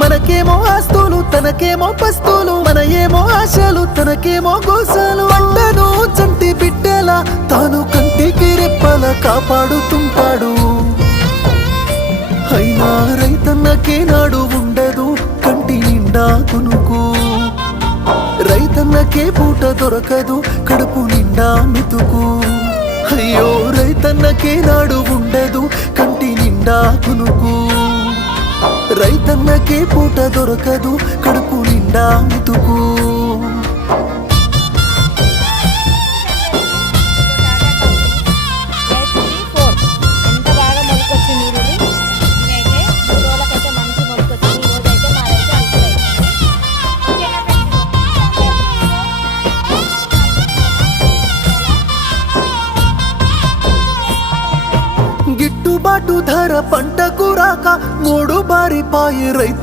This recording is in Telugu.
మనకేమో ఆస్తులు తనకేమో పస్తులు మన ఏమో ఆశలు తనకేమో గోసలు. అంటను చంటి బిడ్డల తాను కంటికి రెప్పల కాపాడుతుంటాడు. అయినా రైతన్నకే నాడు ఉండదు కంటి నిండా కొనుకు. రైతన్నకే పూట దొరకదు కడుపు నిండా మెతుకు. అయ్యో రైతన్నకే నాడు ఉండదు కంటి నిండా కొనుకు. రైతన్నకే పూట దొరకదు కడుపు నిండా అందుకు గిట్టుబాటు ధర పంటకు రాక మూడు బారి పాయి రైతన్న